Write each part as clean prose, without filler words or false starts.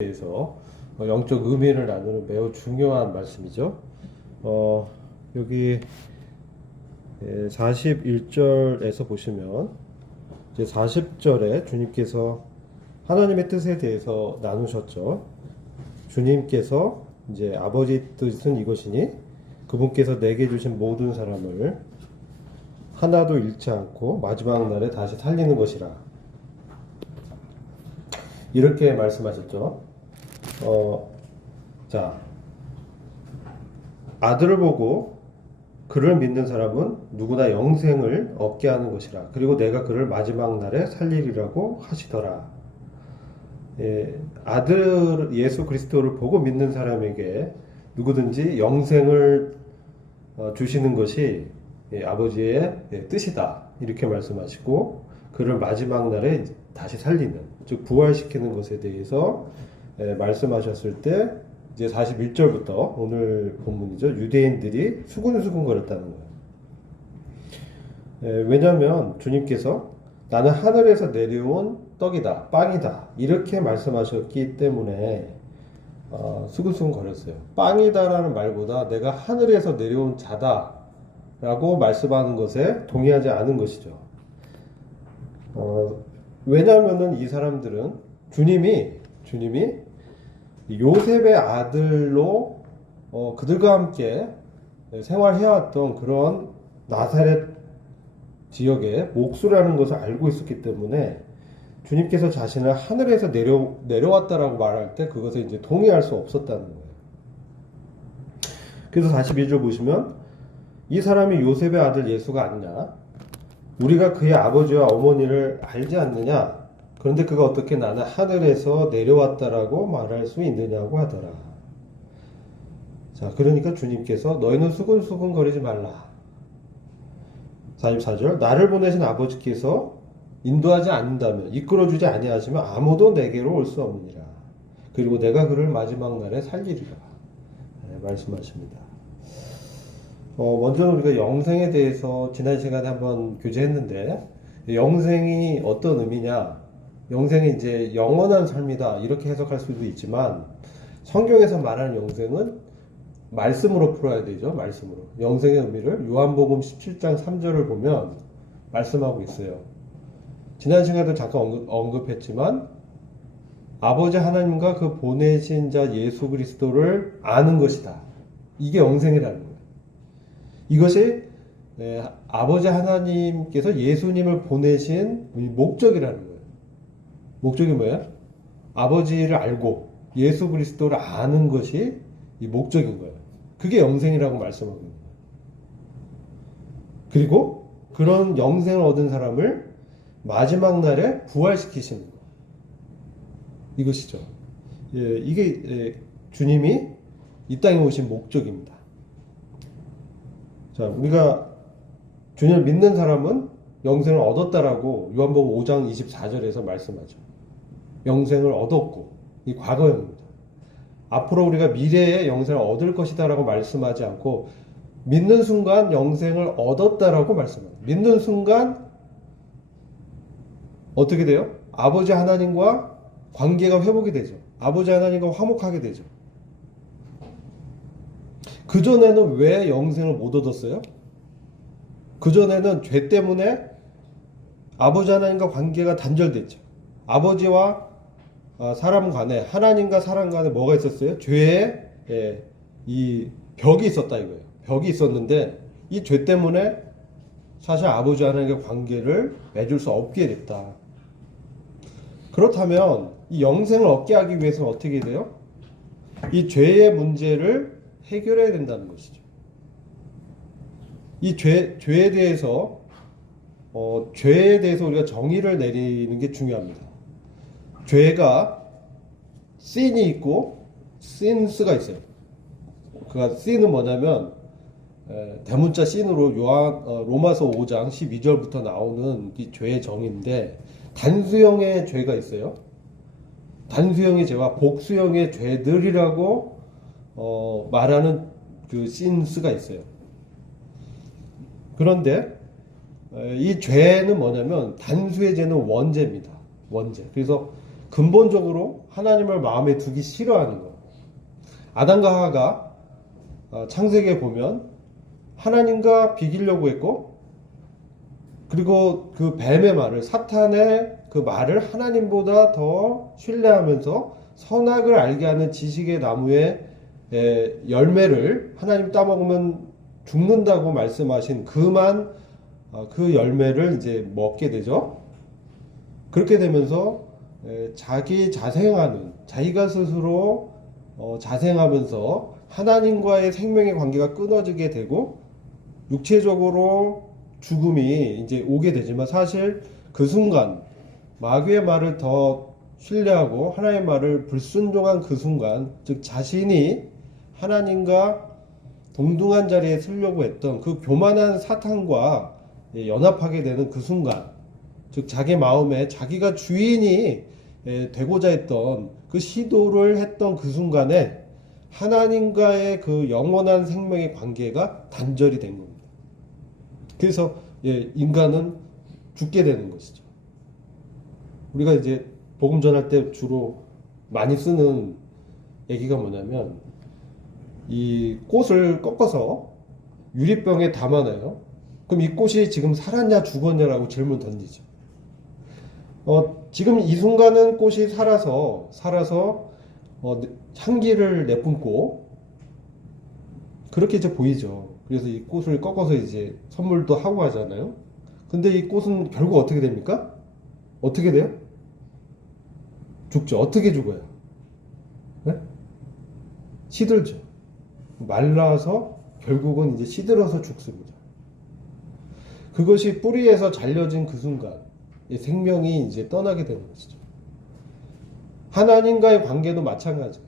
대해서 영적 의미를 나누는 매우 중요한 말씀이죠. 여기 41절에서 보시면 이제 40절에 주님께서 하나님의 뜻에 대해서 나누셨죠. 주님께서 이제 아버지 뜻은 이것이니 그분께서 내게 주신 모든 사람을 하나도 잃지 않고 마지막 날에 다시 살리는 것이라. 이렇게 말씀하셨죠. 자, 아들을 보고 그를 믿는 사람은 누구나 영생을 얻게 하는 것이라. 그리고 내가 그를 마지막 날에 살리리라고 하시더라. 아들 예수 그리스도를 보고 믿는 사람에게 누구든지 영생을 주시는 것이 아버지의 뜻이다. 이렇게 말씀하시고 그를 마지막 날에 다시 살리는, 즉 부활시키는 것에 대해서 말씀하셨을 때 이제 41절부터 오늘 본문이죠. 유대인들이 수근수근 거렸다는 거예요. 왜냐하면 주님께서 나는 하늘에서 내려온 떡이다, 빵이다 이렇게 말씀하셨기 때문에 수근수근 거렸어요. 빵이다라는 말보다 내가 하늘에서 내려온 자다 라고 말씀하는 것에 동의하지 않은 것이죠. 왜냐하면은 이 사람들은 주님이 요셉의 아들로 그들과 함께 생활해왔던 그런 나사렛 지역의 목수라는 것을 알고 있었기 때문에 주님께서 자신을 하늘에서 내려왔다라고 말할 때 그것을 이제 동의할 수 없었다는 거예요. 그래서 41절 보시면 이 사람이 요셉의 아들 예수가 아니냐? 우리가 그의 아버지와 어머니를 알지 않느냐? 그런데 그가 어떻게 나는 하늘에서 내려왔다라고 말할 수 있느냐고 하더라. 자, 그러니까 주님께서 너희는 수근수근 거리지 말라. 44절 나를 보내신 아버지께서 인도하지 않는다면 이끌어주지 아니하시면 아무도 내게로 올 수 없느니라. 그리고 내가 그를 마지막 날에 살리리라. 말씀하십니다. 먼저 우리가 영생에 대해서 지난 시간에 한번 교제했는데 영생이 어떤 의미냐? 영생이 이제 영원한 삶이다 이렇게 해석할 수도 있지만 성경에서 말하는 영생은 말씀으로 풀어야 되죠. 말씀으로. 영생의 의미를 요한복음 17장 3절을 보면 말씀하고 있어요. 지난 시간에도 잠깐 언급했지만 아버지 하나님과 그 보내신 자 예수 그리스도를 아는 것이다. 이게 영생이라는 거예요. 이것이 아버지 하나님께서 예수님을 보내신 목적이라는 거예요. 목적이 뭐예요? 아버지를 알고 예수 그리스도를 아는 것이 이 목적인 거예요. 그게 영생이라고 말씀하고 있는 거예요. 그리고 그런 영생을 얻은 사람을 마지막 날에 부활시키시는 거. 이것이죠. 이게 주님이 이 땅에 오신 목적입니다. 자, 우리가 주님을 믿는 사람은 영생을 얻었다라고 요한복음 5장 24절에서 말씀하죠. 영생을 얻었고, 이 과거형입니다. 앞으로 우리가 미래에 영생을 얻을 것이다라고 말씀하지 않고 믿는 순간 영생을 얻었다라고 말씀합니다. 믿는 순간 어떻게 돼요? 아버지 하나님과 관계가 회복이 되죠. 아버지 하나님과 화목하게 되죠. 그전에는 왜 영생을 못 얻었어요? 그전에는 죄 때문에 아버지 하나님과 관계가 단절됐죠. 아버지와 사람 간에, 하나님과 사람 간에 뭐가 있었어요? 죄의 이 벽이 있었다 이거예요. 벽이 있었는데 이 죄 때문에 사실 아버지 하나님과 관계를 맺을 수 없게 됐다. 그렇다면 이 영생을 얻게 하기 위해서는 어떻게 돼요? 이 죄의 문제를 해결해야 된다는 것이죠. 이 죄에 대해서 우리가 정의를 내리는 게 중요합니다. 죄가 sin이 있고 sins가 있어요. 그 sin은 뭐냐면 대문자 sin으로 로마서 5장 12절부터 나오는 이 죄의 정의인데 단수형의 죄가 있어요. 단수형의 죄와 복수형의 죄들이라고 말하는 그 sins가 있어요. 그런데 이 죄는 뭐냐면 단수의 죄는 원죄입니다. 원죄. 그래서 근본적으로 하나님을 마음에 두기 싫어하는 거. 아담과 하와가 창세기에 보면 하나님과 비기려고 했고, 그리고 그 뱀의 말을, 사탄의 그 말을 하나님보다 더 신뢰하면서 선악을 알게 하는 지식의 나무의 열매를 하나님 따먹으면 죽는다고 말씀하신 그 열매를 이제 먹게 되죠. 그렇게 되면서 자기가 스스로 자생하면서 하나님과의 생명의 관계가 끊어지게 되고 육체적으로 죽음이 이제 오게 되지만, 사실 그 순간 마귀의 말을 더 신뢰하고 하나님의 말을 불순종한 그 순간, 즉 자신이 하나님과 동등한 자리에 서려고 했던 그 교만한 사탄과 연합하게 되는 그 순간, 즉 자기 마음에 자기가 주인이 되고자 했던 그 시도를 했던 그 순간에 하나님과의 그 영원한 생명의 관계가 단절이 된 겁니다. 그래서 인간은 죽게 되는 것이죠. 우리가 이제 복음 전할 때 주로 많이 쓰는 얘기가 뭐냐면, 이 꽃을 꺾어서 유리병에 담아놔요. 그럼 이 꽃이 지금 살았냐 죽었냐라고 질문 던지죠. 지금 이 순간은 꽃이 살아서 향기를 내뿜고 그렇게 이제 보이죠. 그래서 이 꽃을 꺾어서 이제 선물도 하고 하잖아요. 근데 이 꽃은 결국 어떻게 됩니까? 어떻게 돼요? 죽죠. 어떻게 죽어요? 네? 시들죠. 말라서 결국은 이제 시들어서 죽습니다. 그것이 뿌리에서 잘려진 그 순간 생명이 이제 떠나게 되는 것이죠. 하나님과의 관계도 마찬가지예요.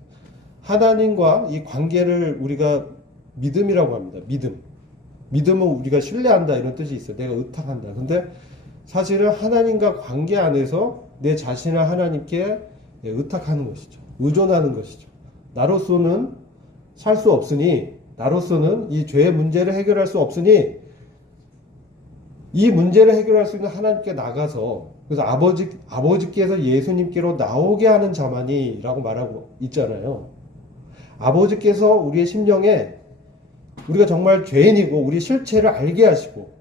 하나님과 이 관계를 우리가 믿음이라고 합니다. 믿음은 우리가 신뢰한다 이런 뜻이 있어요. 내가 의탁한다. 근데 사실은 하나님과 관계 안에서 내 자신을 하나님께 의탁하는 것이죠. 의존하는 것이죠. 나로서는 살 수 없으니, 나로서는 이 죄의 문제를 해결할 수 없으니, 이 문제를 해결할 수 있는 하나님께 나가서, 그래서 아버지께서 예수님께로 나오게 하는 자만이 라고 말하고 있잖아요. 아버지께서 우리의 심령에 우리가 정말 죄인이고 우리 실체를 알게 하시고,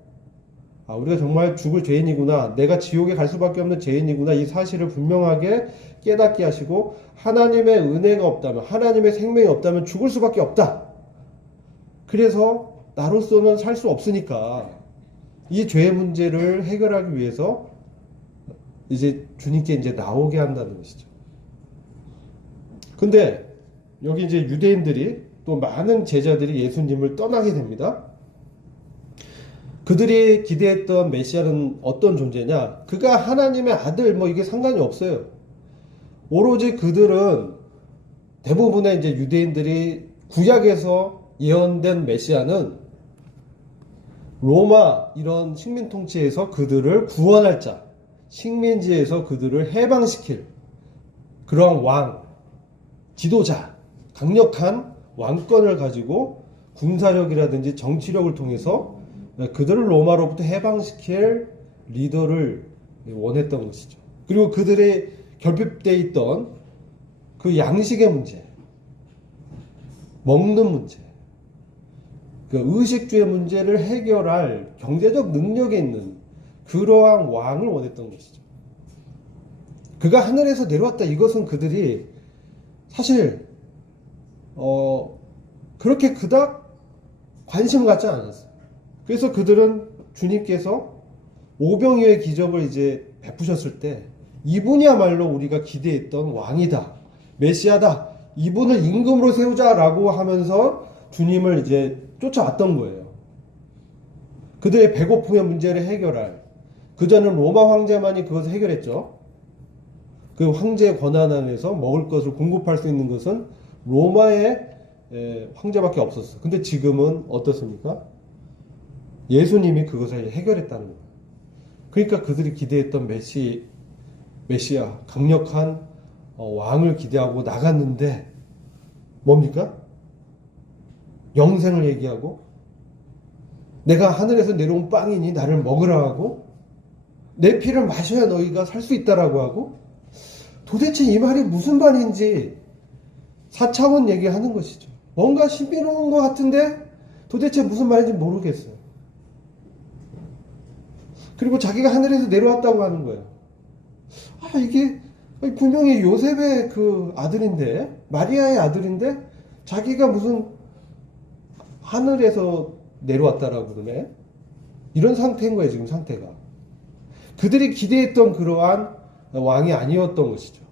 우리가 정말 죽을 죄인이구나, 내가 지옥에 갈 수밖에 없는 죄인이구나, 이 사실을 분명하게 깨닫게 하시고, 하나님의 은혜가 없다면, 하나님의 생명이 없다면 죽을 수밖에 없다. 그래서 나로서는 살 수 없으니까 이 죄의 문제를 해결하기 위해서 이제 주님께 이제 나오게 한다는 것이죠. 근데 여기 이제 유대인들이, 또 많은 제자들이 예수님을 떠나게 됩니다. 그들이 기대했던 메시아는 어떤 존재냐? 그가 하나님의 아들, 이게 상관이 없어요. 오로지 그들은, 대부분의 이제 유대인들이 구약에서 예언된 메시아는 로마 이런 식민 통치에서 그들을 구원할 자, 식민지에서 그들을 해방시킬 그러한 왕, 지도자, 강력한 왕권을 가지고 군사력이라든지 정치력을 통해서 그들을 로마로부터 해방시킬 리더를 원했던 것이죠. 그리고 그들의 결핍되어 있던 그 양식의 문제, 먹는 문제, 그 의식주의 문제를 해결할 경제적 능력이 있는 그러한 왕을 원했던 것이죠. 그가 하늘에서 내려왔다, 이것은 그들이 사실 그렇게 그닥 관심 갖지 않았어요. 그래서 그들은 주님께서 오병이어의 기적을 이제 베푸셨을 때, 이분이야말로 우리가 기대했던 왕이다, 메시아다, 이분을 임금으로 세우자라고 하면서 주님을 이제 쫓아왔던 거예요. 그들의 배고픔의 문제를 해결할, 그전에는 로마 황제만이 그것을 해결했죠. 그 황제의 권한 안에서 먹을 것을 공급할 수 있는 것은 로마의 황제밖에 없었어. 근데 지금은 어떻습니까? 예수님이 그것을 해결했다는 거예요. 그러니까 그들이 기대했던 메시아, 강력한 왕을 기대하고 나갔는데 뭡니까? 영생을 얘기하고, 내가 하늘에서 내려온 빵이니 나를 먹으라 하고, 내 피를 마셔야 너희가 살 수 있다라고 하고, 도대체 이 말이 무슨 말인지 4차원 얘기하는 것이죠. 뭔가 신비로운 것 같은데 도대체 무슨 말인지 모르겠어요. 그리고 자기가 하늘에서 내려왔다고 하는 거예요. 이게 분명히 요셉의 그 아들인데, 마리아의 아들인데 자기가 무슨 하늘에서 내려왔다라고 그러네. 이런 상태인 거예요, 지금 상태가. 그들이 기대했던 그러한 왕이 아니었던 것이죠.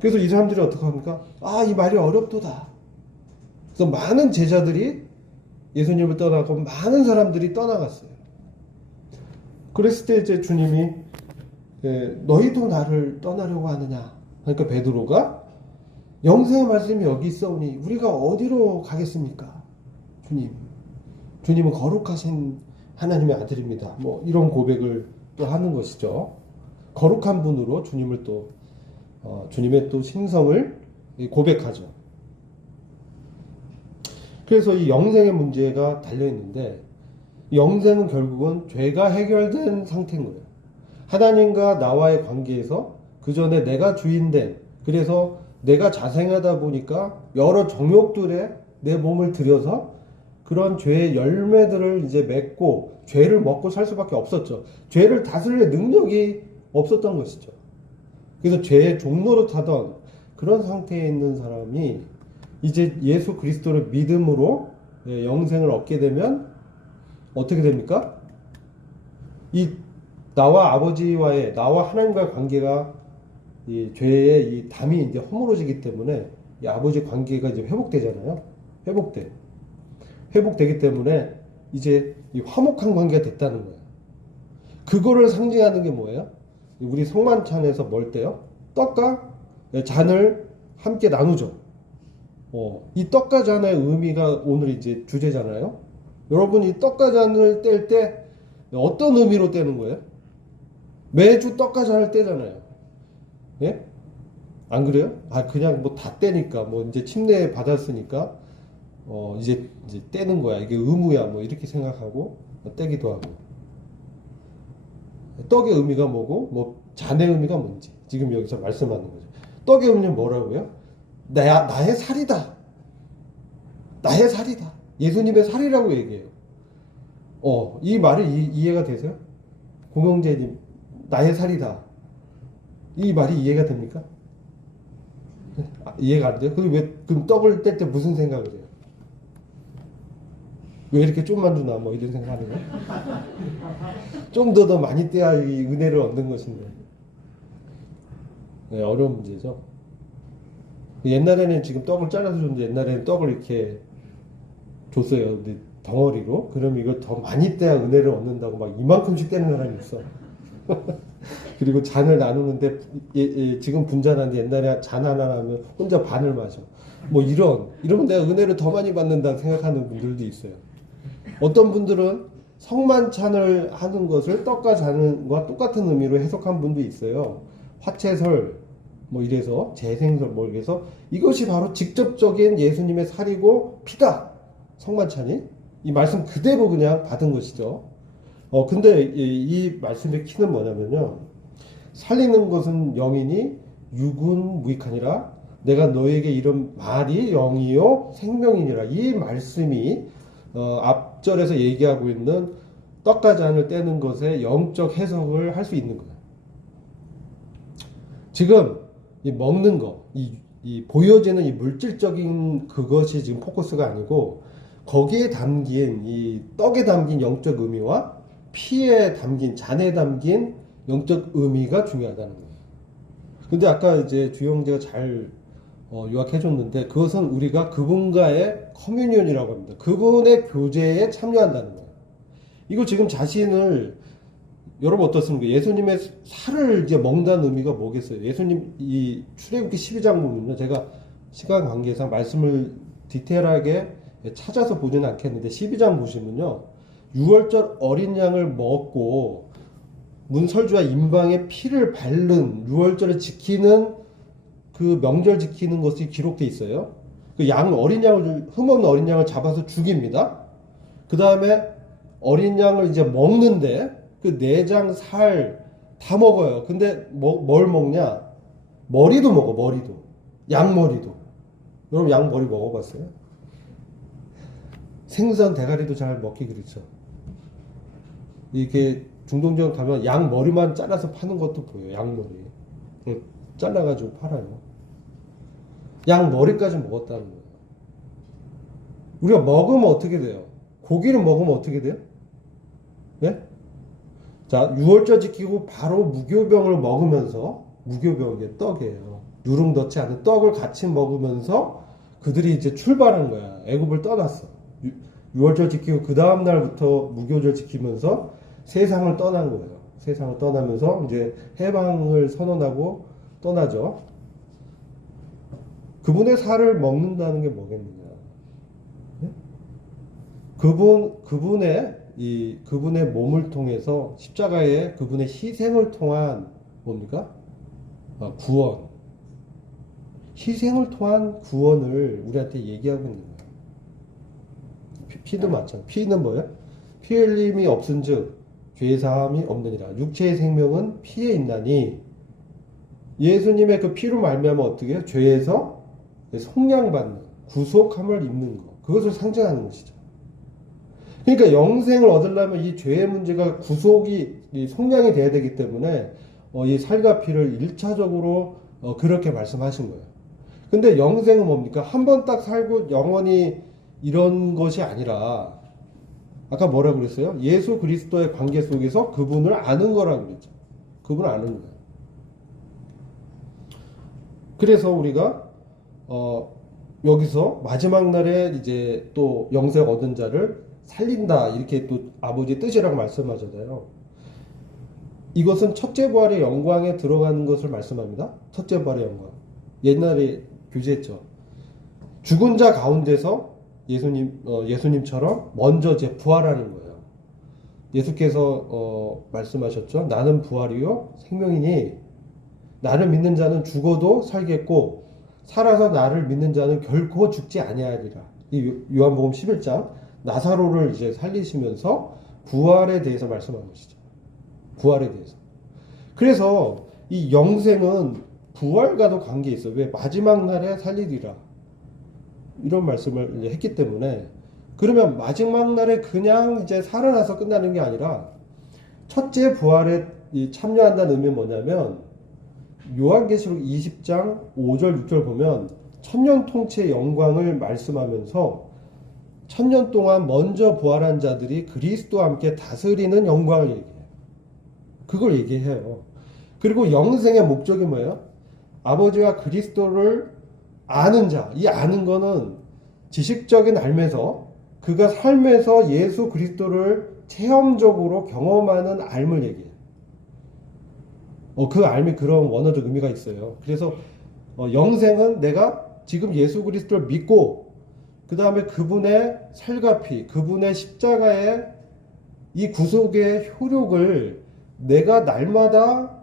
그래서 이 사람들이 어떻게 합니까? 이 말이 어렵도다. 그래서 많은 제자들이 예수님을 떠나고 많은 사람들이 떠나갔어요. 그랬을 때 이제 주님이 너희도 나를 떠나려고 하느냐? 그러니까 베드로가 영생의 말씀이 여기 있어오니 우리가 어디로 가겠습니까? 주님은 거룩하신 하나님의 아들입니다. 뭐 이런 고백을 또 하는 것이죠. 거룩한 분으로 주님을 또 주님의 또 신성을 고백하죠. 그래서 이 영생의 문제가 달려 있는데 영생은 결국은 죄가 해결된 상태인 거예요. 하나님과 나와의 관계에서 그 전에 내가 주인된, 그래서 내가 자생하다 보니까 여러 정욕들에 내 몸을 들여서 그런 죄의 열매들을 이제 맺고 죄를 먹고 살 수밖에 없었죠. 죄를 다스릴 능력이 없었던 것이죠. 그래서 죄의 종로로 타던 그런 상태에 있는 사람이 이제 예수 그리스도를 믿음으로 영생을 얻게 되면 어떻게 됩니까? 나와 아버지와의, 나와 하나님과의 관계가 이 죄의 이 담이 이제 허물어지기 때문에 이 아버지 관계가 이제 회복되잖아요. 회복되기 때문에 이제 이 화목한 관계가 됐다는 거예요. 그거를 상징하는 게 뭐예요? 우리 성만찬에서 뭘 때요? 떡과 잔을 함께 나누죠. 이 떡과 잔의 의미가 오늘 이제 주제잖아요. 여러분 이 떡과 잔을 뗄 때 어떤 의미로 떼는 거예요? 매주 떡과 잔을 떼잖아요. 예? 안 그래요? 그냥 뭐 다 떼니까 뭐 이제 침례 받았으니까 이제 떼는 거야. 이게 의무야. 뭐 이렇게 생각하고 떼기도 하고. 떡의 의미가 뭐고 뭐 잔의 의미가 뭔지 지금 여기서 말씀하는 거죠. 떡의 의미는 뭐라고요? 나의 살이다. 나의 살이다. 예수님의 살이라고 얘기해요. 이 말이 이해가 되세요? 공영재님, 나의 살이다. 이 말이 이해가 됩니까? 이해가 안 돼요? 그럼 떡을 뗄 때 무슨 생각을 해요? 왜 이렇게 좀만 주나? 뭐 이런 생각하는 거예요? 좀 더 많이 떼야 이 은혜를 얻는 것인데. 네, 어려운 문제죠. 옛날에는 지금 떡을 잘라서 줬는데 옛날에는 떡을 이렇게 줬어요. 근데 덩어리로. 그럼 이걸 더 많이 떼야 은혜를 얻는다고 막 이만큼씩 떼는 사람이 있어. 그리고 잔을 나누는데 지금 분잔하는데 옛날에 잔 하나 나면 혼자 반을 마셔. 뭐 이러면 내가 은혜를 더 많이 받는다 생각하는 분들도 있어요. 어떤 분들은 성만찬을 하는 것을 떡과 잔과 똑같은 의미로 해석한 분도 있어요. 화채설 뭐 이래서 재생설 뭐 이래서 이것이 바로 직접적인 예수님의 살이고 피다. 성만찬이 이 말씀 그대로 그냥 받은 것이죠. 근데 이 말씀의 키는 뭐냐면요. 살리는 것은 영이니 육은 무익하니라. 내가 너에게 이런 말이 영이요 생명이니라. 이 말씀이 앞절에서 얘기하고 있는 떡과 잔을 떼는 것의 영적 해석을 할 수 있는 거예요. 지금 이 먹는 거, 이 보여지는 이 물질적인 그것이 지금 포커스가 아니고 거기에 담긴 이 떡에 담긴 영적 의미와 피에 담긴 잔에 담긴 영적 의미가 중요하다는 거예요. 근데 아까 이제 주영재가 잘 요약해줬는데 그것은 우리가 그분과의 커뮤니언이라고 합니다. 그분의 교제에 참여한다는 거예요. 이거 지금 자신을 여러분 어떻습니까? 예수님의 살을 이제 먹는다는 의미가 뭐겠어요? 예수님 이 출애굽기 12장 보면요, 제가 시간 관계상 말씀을 디테일하게 찾아서 보지는 않겠는데 12장 보시면요, 6월절 어린 양을 먹고 문설주와 임방의 피를 바른 6월절을 지키는 그 명절 지키는 것이 기록돼 있어요. 그 어린 양을 흠없는 어린 양을 잡아서 죽입니다. 그 다음에 어린 양을 이제 먹는데 그 내장 살 다 먹어요. 근데 뭘 먹냐? 머리도 먹어, 머리도. 양머리도. 여러분 양머리 먹어봤어요? 생선 대가리도 잘 먹기 그렇죠. 이게 중동전 가면 양머리만 잘라서 파는 것도 보여요. 양머리. 잘라가지고 팔아요. 양머리까지 먹었다는 거예요. 우리가 먹으면 어떻게 돼요? 고기를 먹으면 어떻게 돼요? 네? 자, 유월절 지키고 바로 무교병을 먹으면서, 무교병이 떡이에요. 누룽 넣지 않은 떡을 같이 먹으면서 그들이 이제 출발한 거야. 애굽을 떠났어. 유월절 지키고 그 다음 날부터 무교절 지키면서 세상을 떠난 거예요. 세상을 떠나면서 이제 해방을 선언하고 떠나죠. 그분의 살을 먹는다는 게 뭐겠느냐? 네? 그분의 몸을 통해서 십자가의 그분의 희생을 통한 뭡니까? 구원. 희생을 통한 구원을 우리한테 얘기하고 있는 거예요. 피도 마찬가지. 피는 뭐예요? 피 흘림이 없은즉 죄 사함이 없느니라. 육체의 생명은 피에 있나니 예수님의 그 피로 말미암아 어떻게 해요? 죄에서 속량받는 구속함을 입는 것. 그것을 상징하는 것이죠. 그러니까 영생을 얻으려면 이 죄의 문제가 구속이 속량이 돼야 되기 때문에 이 살과 피를 1차적으로 그렇게 말씀하신 거예요. 근데 영생은 뭡니까? 한 번 딱 살고 영원히 이런 것이 아니라 아까 뭐라고 그랬어요? 예수 그리스도의 관계 속에서 그분을 아는 거라고 그랬죠. 그분을 아는 거예요. 그래서 우리가 여기서 마지막 날에 이제 또 영생 얻은 자를 살린다 이렇게 또 아버지의 뜻이라고 말씀하잖아요. 이것은 첫째 부활의 영광에 들어가는 것을 말씀합니다. 첫째 부활의 영광. 옛날에 교제했죠. 죽은 자 가운데서 예수님처럼 먼저 이제 부활하는 거예요. 예수께서 말씀하셨죠. 나는 부활이요 생명이니 나를 믿는 자는 죽어도 살겠고 살아서 나를 믿는 자는 결코 죽지 아니하리라. 이 요한복음 11장 나사로를 이제 살리시면서 부활에 대해서 말씀한 것이죠. 부활에 대해서. 그래서 이 영생은 부활과도 관계 있어요. 왜? 마지막 날에 살리리라. 이런 말씀을 했기 때문에 그러면 마지막 날에 그냥 이제 살아나서 끝나는 게 아니라 첫째 부활에 참여한다는 의미는 뭐냐면 요한계시록 20장 5절 6절 보면 천년 통치의 영광을 말씀하면서 천년 동안 먼저 부활한 자들이 그리스도와 함께 다스리는 영광을 얘기해요. 그걸 얘기해요. 그리고 영생의 목적이 뭐예요? 아버지와 그리스도를 아는 자. 이 아는 거는 지식적인 알면서 그가 삶에서 예수 그리스도를 체험적으로 경험하는 알을 얘기해요. 그 알미 그런 원어적 의미가 있어요. 그래서 영생은 내가 지금 예수 그리스도를 믿고 그 다음에 그분의 살과 피, 그분의 십자가의 이 구속의 효력을 내가 날마다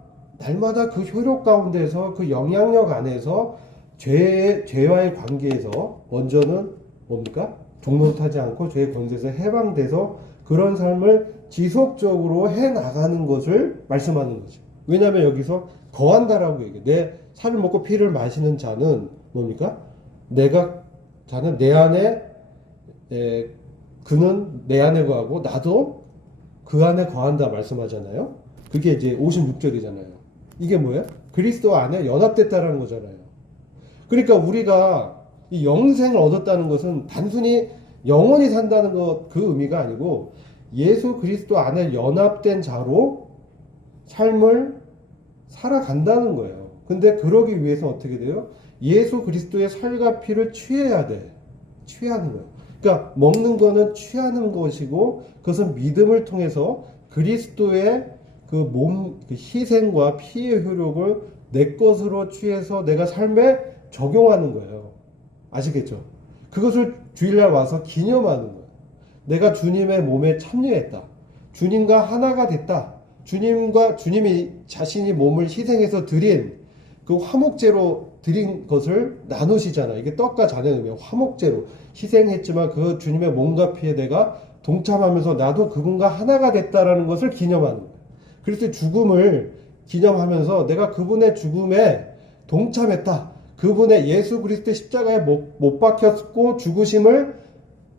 그 효력 가운데서 그 영향력 안에서 죄와의 관계에서 먼저는 뭡니까? 종노릇하지 않고 죄의 권세에서 해방돼서 그런 삶을 지속적으로 해 나가는 것을 말씀하는 거죠. 왜냐하면 여기서 거한다라고 얘기해요. 내 살을 먹고 피를 마시는 자는 뭡니까? 자는 내 안에 그는 내 안에 거하고 나도 그 안에 거한다 말씀하잖아요. 그게 이제 56절이잖아요. 이게 뭐예요? 그리스도 안에 연합됐다라는 거잖아요. 그러니까 우리가 이 영생을 얻었다는 것은 단순히 영원히 산다는 것 그 의미가 아니고 예수 그리스도 안에 연합된 자로 삶을 살아간다는 거예요. 근데 그러기 위해서 어떻게 돼요? 예수 그리스도의 살과 피를 취해야 돼. 취하는 거예요. 그러니까 먹는 거는 취하는 것이고 그것은 믿음을 통해서 그리스도의 그 희생과 피의 효력을 내 것으로 취해서 내가 삶에 적용하는 거예요. 아시겠죠? 그것을 주일날 와서 기념하는 거예요. 내가 주님의 몸에 참여했다. 주님과 하나가 됐다. 주님이 자신이 몸을 희생해서 드린 그 화목제로 드린 것을 나누시잖아요. 이게 떡과 잔의 의미예요. 화목제로 희생했지만 그 주님의 몸과 피에 내가 동참하면서 나도 그분과 하나가 됐다라는 것을 기념하는 거예요. 그래서 죽음을 기념하면서 내가 그분의 죽음에 동참했다. 그분의 예수 그리스도의 십자가에 못 박혔고 죽으심을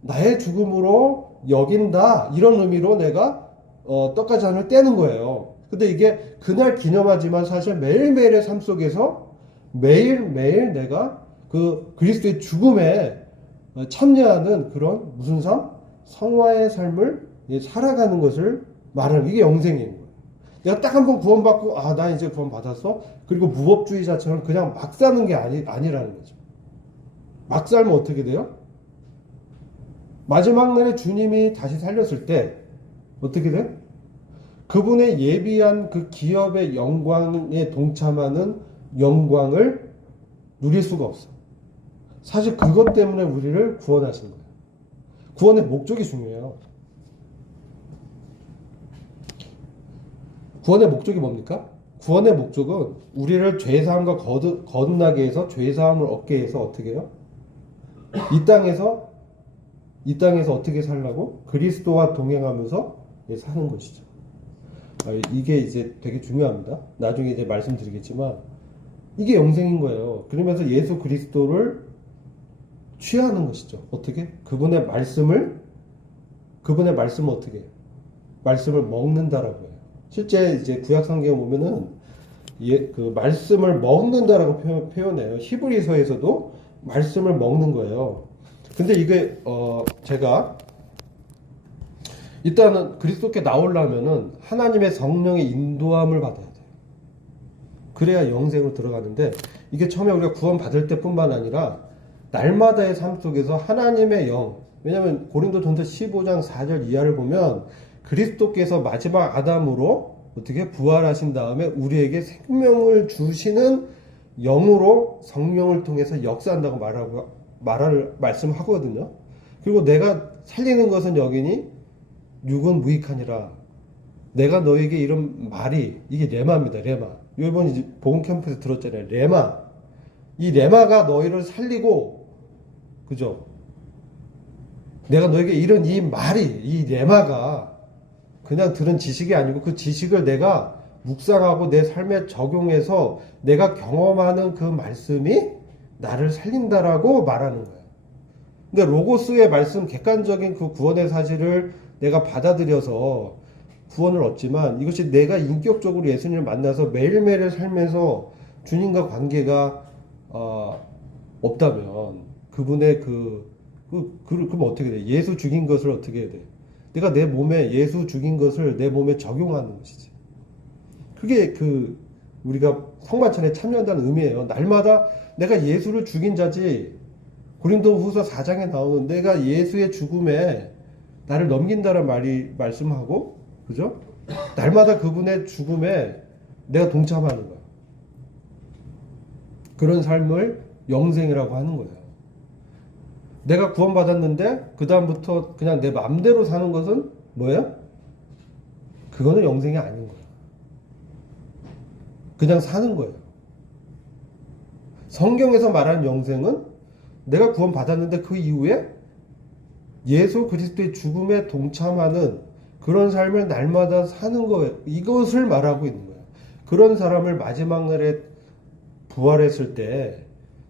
나의 죽음으로 여긴다. 이런 의미로 내가 떡과 잔을 떼는 거예요. 근데 이게 그날 기념하지만 사실 매일매일의 삶 속에서 매일매일 내가 그 그리스도의 죽음에 참여하는 그런 무슨 삶? 성화의 삶을 살아가는 것을 말하는 이게 영생인 거예요. 내가 딱 한 번 구원받고 나 이제 구원받았어? 그리고 무법주의자처럼 그냥 막 사는 게 아니라는 거죠. 막 살면 어떻게 돼요? 마지막 날에 주님이 다시 살렸을 때 어떻게 돼? 그분의 예비한 그 기업의 영광에 동참하는 영광을 누릴 수가 없어. 사실 그것 때문에 우리를 구원하신 거예요. 구원의 목적이 중요해요. 구원의 목적이 뭡니까? 구원의 목적은 우리를 죄사함과 거듭나게 해서 죄사함을 얻게 해서 어떻게 해요? 이 땅에서 어떻게 살라고? 그리스도와 동행하면서 사는 것이죠. 이게 이제 되게 중요합니다. 나중에 이제 말씀드리겠지만 이게 영생인 거예요. 그러면서 예수 그리스도를 취하는 것이죠. 어떻게? 그분의 말씀을 어떻게 해요? 말씀을 먹는다라고 해요. 실제 이제 구약 성경에 보면은 그 말씀을 먹는다라고 표현해요. 히브리서에서도 말씀을 먹는 거예요. 근데 이게 제가 일단은 그리스도께 나오려면은 하나님의 성령의 인도함을 받아야 돼요. 그래야 영생으로 들어가는데 이게 처음에 우리가 구원 받을 때뿐만 아니라 날마다의 삶 속에서 하나님의 영, 왜냐하면 고린도전서 15장 4절 이하를 보면 그리스도께서 마지막 아담으로 어떻게 부활하신 다음에 우리에게 생명을 주시는 영으로 성령을 통해서 역사한다고 말씀하거든요. 그리고 내가 살리는 것은 여기니 육은 무익하니라. 내가 너에게 이런 말이 이게 레마입니다. 레마. 이번 이제 복음 캠프에서 들었잖아요. 레마. 이 레마가 너희를 살리고 그죠? 내가 너에게 이런 이 말이 이 레마가 그냥 들은 지식이 아니고 그 지식을 내가 묵상하고 내 삶에 적용해서 내가 경험하는 그 말씀이 나를 살린다라고 말하는 거예요. 근데 로고스의 말씀, 객관적인 그 구원의 사실을 내가 받아들여서 구원을 얻지만 이것이 내가 인격적으로 예수님을 만나서 매일매일을 살면서 주님과 관계가 없다면 그분의 그럼 어떻게 돼? 예수 죽인 것을 어떻게 해야 돼? 내가 내 몸에 예수 죽인 것을 내 몸에 적용하는 것이지. 그게 우리가 성만찬에 참여한다는 의미예요. 날마다 내가 예수를 죽인 자지. 고린도후서 4장에 나오는 내가 예수의 죽음에 나를 넘긴다는 말씀하고, 그죠? 날마다 그분의 죽음에 내가 동참하는 거야. 그런 삶을 영생이라고 하는 거예요. 내가 구원받았는데 그 다음부터 그냥 내 마음대로 사는 것은 뭐예요? 그거는 영생이 아닌 거예요. 그냥 사는 거예요. 성경에서 말하는 영생은 내가 구원받았는데 그 이후에 예수 그리스도의 죽음에 동참하는 그런 삶을 날마다 사는 거예요. 이것을 말하고 있는 거예요. 그런 사람을 마지막 날에 부활했을 때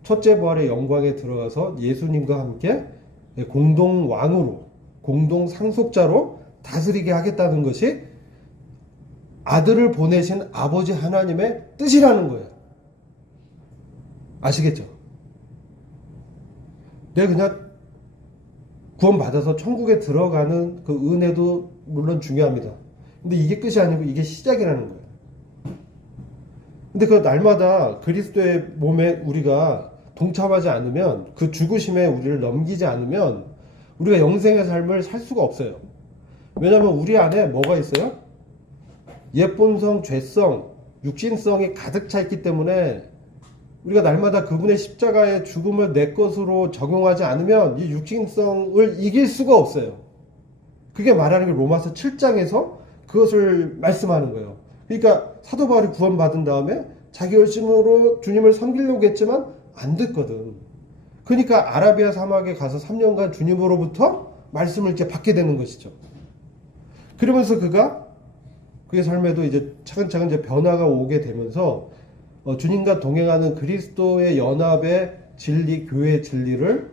첫째 부활의 영광에 들어가서 예수님과 함께 공동 왕으로, 공동 상속자로 다스리게 하겠다는 것이 아들을 보내신 아버지 하나님의 뜻이라는 거예요. 아시겠죠? 내가 그냥 구원받아서 천국에 들어가는 그 은혜도 물론 중요합니다. 근데 이게 끝이 아니고 이게 시작이라는 거예요. 근데 그 날마다 그리스도의 몸에 우리가 동참하지 않으면, 그 죽으심에 우리를 넘기지 않으면 우리가 영생의 삶을 살 수가 없어요. 왜냐하면 우리 안에 뭐가 있어요? 옛본성, 죄성, 육신성이 가득 차 있기 때문에 우리가 날마다 그분의 십자가의 죽음을 내 것으로 적용하지 않으면 이 육신성을 이길 수가 없어요. 그게 말하는 게 로마서 7장에서 그것을 말씀하는 거예요. 그러니까 사도 바울이 구원받은 다음에 자기 열심으로 주님을 섬기려고 했지만 안 됐거든. 그러니까 아라비아 사막에 가서 3년간 주님으로부터 말씀을 이제 받게 되는 것이죠. 그러면서 그가 그의 삶에도 이제 차근차근 이제 변화가 오게 되면서 주님과 동행하는 그리스도의 연합의 진리, 교회의 진리를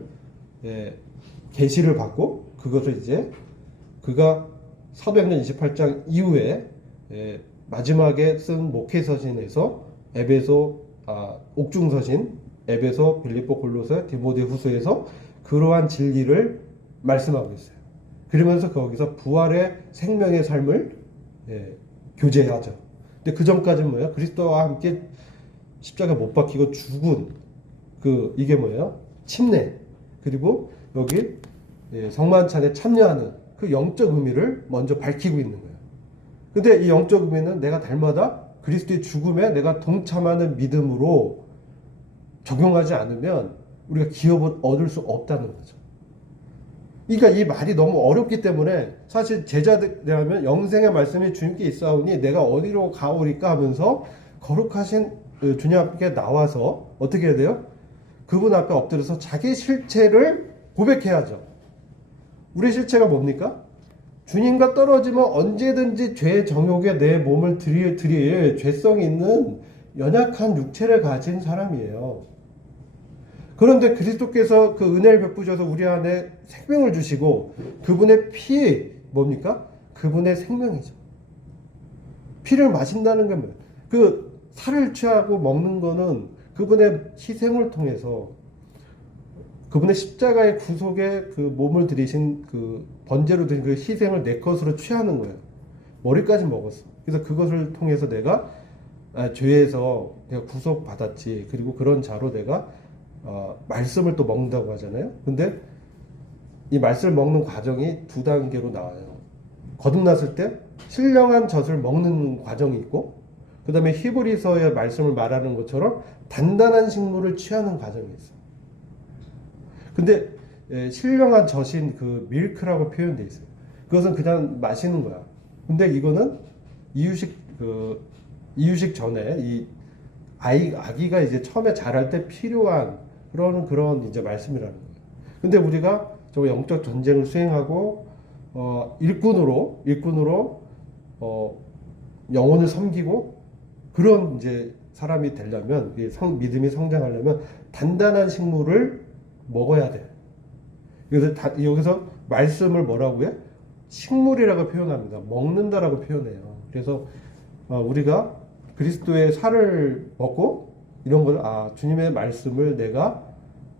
계시를 받고 그것을 이제 그가 사도행전 28장 이후에 마지막에 쓴 목회서신에서 에베소, 옥중서신, 에베소, 빌립보, 골로새, 디모데후서에서 그러한 진리를 말씀하고 있어요. 그러면서 거기서 부활의 생명의 삶을 교제하죠. 근데 그 전까지는 뭐예요? 그리스도와 함께 십자가 못 박히고 죽은 이게 뭐예요? 침례. 그리고 여기 성만찬에 참여하는 그 영적 의미를 먼저 밝히고 있는 거예요. 근데 이 영적 의미는 내가 달마다 그리스도의 죽음에 내가 동참하는 믿음으로 적용하지 않으면 우리가 기업을 얻을 수 없다는 거죠. 그러니까 이 말이 너무 어렵기 때문에 사실 제자들이라면 영생의 말씀이 주님께 있사오니 내가 어디로 가오리까 하면서 거룩하신 주님 앞에 나와서 어떻게 해야 돼요? 그분 앞에 엎드려서 자기 실체를 고백해야죠. 우리 실체가 뭡니까? 주님과 떨어지면 언제든지 죄의 정욕에 내 몸을 드릴 죄성이 있는 연약한 육체를 가진 사람이에요. 그런데 그리스도께서 그 은혜를 베푸셔서 우리 안에 생명을 주시고 그분의 피 뭡니까? 그분의 생명이죠. 피를 마신다는 게 뭐예요? 그 살을 취하고 먹는 거는 그분의 희생을 통해서 그분의 십자가의 구속에 그 몸을 들이신 그 번제로 드린 그 희생을 내 것으로 취하는 거예요. 머리까지 먹었어. 그래서 그것을 통해서 내가 죄에서 내가 구속받았지. 그리고 그런 자로 내가 말씀을 또 먹는다고 하잖아요. 근데 이 말씀을 먹는 과정이 두 단계로 나와요. 거듭났을 때 신령한 젖을 먹는 과정이 있고 그 다음에 히브리서의 말씀을 말하는 것처럼 단단한 식물을 취하는 과정이 있어요. 근데 신령한 젖인 그 밀크라고 표현되어 있어요. 그것은 그냥 마시는 거야. 근데 이거는 이유식 전에 이 아기가 이제 처음에 자랄 때 필요한 그런 이제 말씀이라는 거예요. 근데 우리가 저 영적 전쟁을 수행하고 일꾼으로 영혼을 섬기고 그런 이제 사람이 되려면 믿음이 성장하려면 단단한 식물을 먹어야 돼. 그래서 여기서 말씀을 뭐라고 해? 식물이라고 표현합니다. 먹는다라고 표현해요. 그래서 우리가 그리스도의 살을 먹고 이런 걸 주님의 말씀을 내가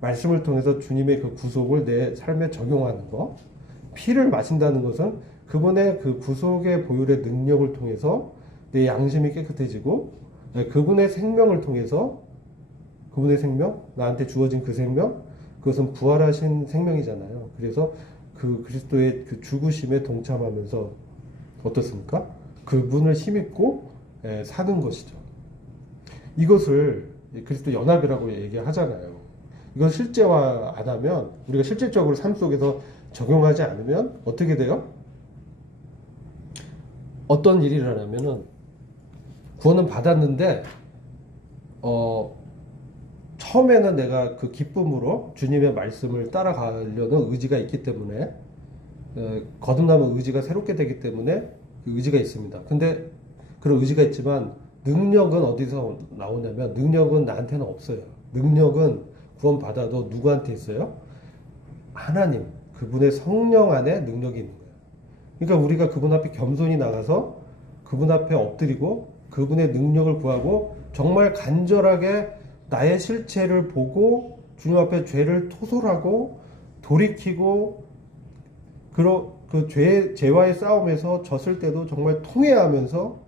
말씀을 통해서 주님의 그 구속을 내 삶에 적용하는 거. 피를 마신다는 것은 그분의 그 구속의 보혈의 능력을 통해서 내 양심이 깨끗해지고 그분의 생명을 통해서 그분의 생명, 나한테 주어진 그 생명, 그것은 부활하신 생명이잖아요. 그래서 그 그리스도의 그 죽으심에 동참하면서 어떻습니까? 그분을 힘입고 사는 것이죠. 이것을 그리스도 연합이라고 얘기하잖아요. 이걸 실제화 안 하면 우리가 실질적으로 삶 속에서 적용하지 않으면 어떻게 돼요? 어떤 일이 일어나면은 구원은 받았는데 처음에는 내가 그 기쁨으로 주님의 말씀을 따라가려는 의지가 있기 때문에 거듭나면 의지가 새롭게 되기 때문에 그 의지가 있습니다. 근데 그런 의지가 있지만 능력은 어디서 나오냐면 능력은 나한테는 없어요. 능력은 구원 받아도 누구한테 있어요? 하나님, 그분의 성령 안에 능력이 있는 거예요. 그러니까 우리가 그분 앞에 겸손히 나가서 그분 앞에 엎드리고 그분의 능력을 구하고 정말 간절하게 나의 실체를 보고 주님 앞에 죄를 토설하고 돌이키고 그 죄와의 싸움에서 졌을 때도 정말 통회하면서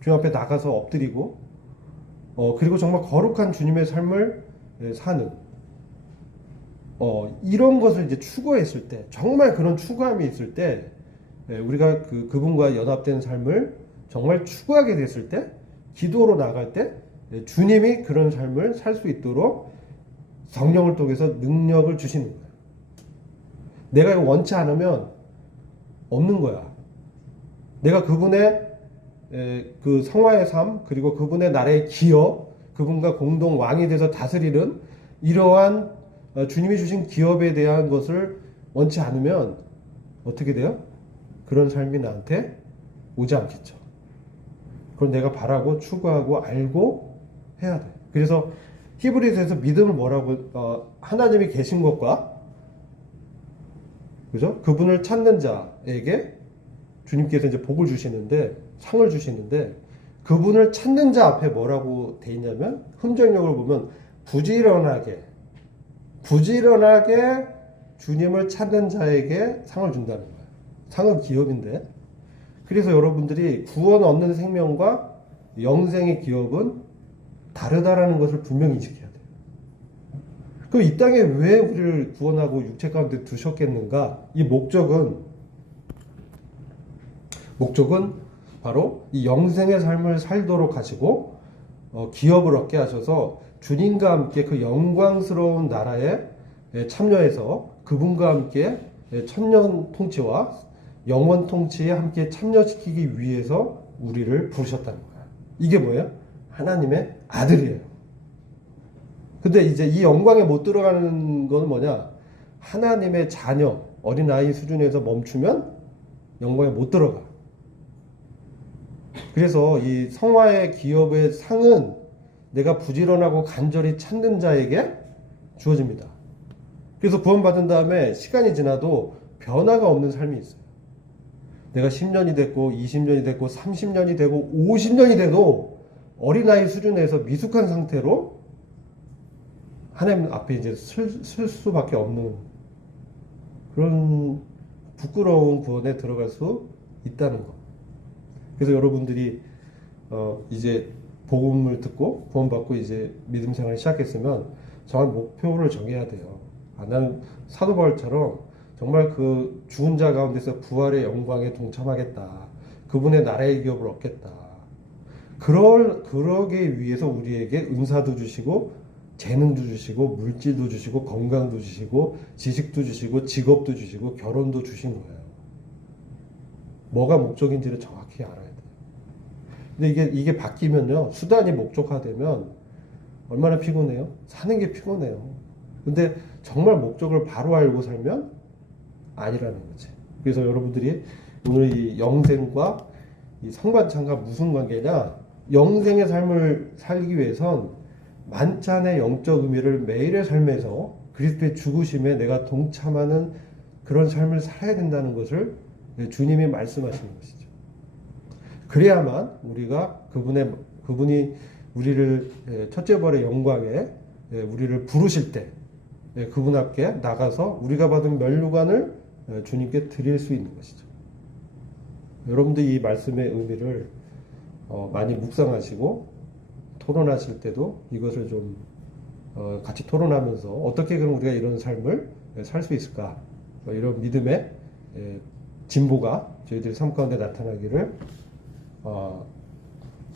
주님 앞에 나가서 엎드리고 그리고 정말 거룩한 주님의 삶을 사는 이런 것을 이제 추구했을 때 정말 그런 추구함이 있을 때 우리가 그분과 연합된 삶을 정말 추구하게 됐을 때 기도로 나갈 때 주님이 그런 삶을 살 수 있도록 성령을 통해서 능력을 주시는 거예요. 내가 이거 원치 않으면 없는 거야. 내가 그분의 그 성화의 삶 그리고 그분의 나라의 기업 그분과 공동 왕이 돼서 다스리는 이러한 주님이 주신 기업에 대한 것을 원치 않으면 어떻게 돼요? 그런 삶이 나한테 오지 않겠죠. 그걸 내가 바라고 추구하고 알고 해야 돼. 그래서 히브리서에서 믿음을 뭐라고 하나님이 계신 것과 그죠? 그분을 찾는 자에게 주님께서 이제 복을 주시는데 상을 주시는데 그분을 찾는 자 앞에 뭐라고 돼 있냐면 흠정력을 보면 부지런하게 주님을 찾는 자에게 상을 준다는 거예요. 상은 기업인데 그래서 여러분들이 구원 얻는 생명과 영생의 기업은 다르다라는 것을 분명히 지켜야 돼요. 그럼 이 땅에 왜 우리를 구원하고 육체 가운데 두셨겠는가? 이 목적은 바로 이 영생의 삶을 살도록 하시고 기업을 얻게 하셔서 주님과 함께 그 영광스러운 나라에 참여해서 그분과 함께 천년 통치와 영원 통치에 함께 참여시키기 위해서 우리를 부르셨다는 거야. 이게 뭐예요? 하나님의 아들이에요. 근데 이제 이 영광에 못 들어가는 건 뭐냐? 하나님의 자녀, 어린아이 수준에서 멈추면 영광에 못 들어가. 그래서 이 성화의 기업의 상은 내가 부지런하고 간절히 찾는 자에게 주어집니다. 그래서 구원받은 다음에 시간이 지나도 변화가 없는 삶이 있어요. 내가 10년이 됐고 20년이 됐고 30년이 되고 50년이 돼도 어린아이 수준에서 미숙한 상태로 하나님 앞에 이제 쓸 수밖에 없는 그런 부끄러운 구원에 들어갈 수 있다는 것. 그래서 여러분들이 이제 복음을 듣고 구원받고 이제 믿음 생활을 시작했으면 정한 목표를 정해야 돼요. 나는 사도 바울처럼 정말 그 죽은 자 가운데서 부활의 영광에 동참하겠다. 그분의 나라의 기업을 얻겠다. 그러기 위해서 우리에게 은사도 주시고 재능도 주시고 물질도 주시고 건강도 주시고 지식도 주시고 직업도 주시고 결혼도 주신 거예요. 뭐가 목적인지를 정확히 알아야 돼요. 근데 이게 바뀌면요. 수단이 목적화되면 얼마나 피곤해요? 사는 게 피곤해요. 근데 정말 목적을 바로 알고 살면 아니라는 거지. 그래서 여러분들이 오늘 이 영생과 이 성관창과 무슨 관계냐? 영생의 삶을 살기 위해선 만찬의 영적 의미를 매일의 삶에서 그리스도의 죽으심에 내가 동참하는 그런 삶을 살아야 된다는 것을 주님이 말씀하시는 것이죠. 그래야만 우리가 그분이 우리를 첫째 벌의 영광에 우리를 부르실 때 그분 앞에 나가서 우리가 받은 면류관을 주님께 드릴 수 있는 것이죠. 여러분들 이 말씀의 의미를 많이 묵상하시고 토론하실 때도 이것을 좀 같이 토론하면서 어떻게 그럼 우리가 이런 삶을 살 수 있을까? 이런 믿음의 진보가 저희들의 삶 가운데 나타나기를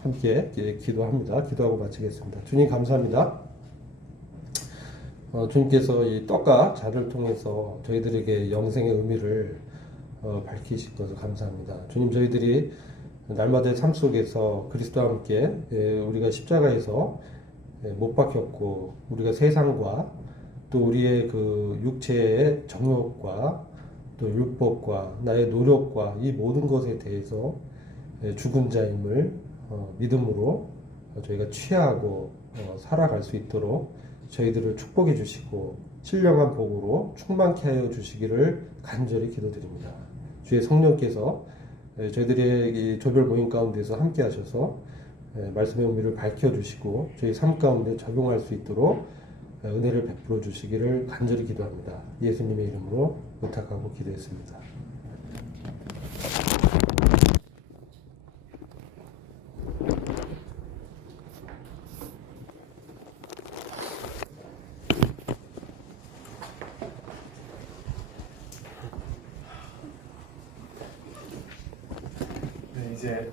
함께 기도합니다. 기도하고 마치겠습니다. 주님 감사합니다. 주님께서 이 떡과 잔을 통해서 저희들에게 영생의 의미를 밝히시고서 감사합니다. 주님 저희들이 날마다의 삶 속에서 그리스도와 함께 우리가 십자가에서 못 박혔고 우리가 세상과 또 우리의 그 육체의 정욕과 또 율법과 나의 노력과 이 모든 것에 대해서 죽은 자임을 믿음으로 저희가 취하고 살아갈 수 있도록 저희들을 축복해 주시고 신령한 복으로 충만케 하여 주시기를 간절히 기도드립니다. 주의 성령께서 저희들의 이 조별 모임 가운데서 함께 하셔서 말씀의 의미를 밝혀주시고 저희 삶 가운데 적용할 수 있도록 은혜를 베풀어 주시기를 간절히 기도합니다. 예수님의 이름으로 부탁하고 기도했습니다. 네, 이제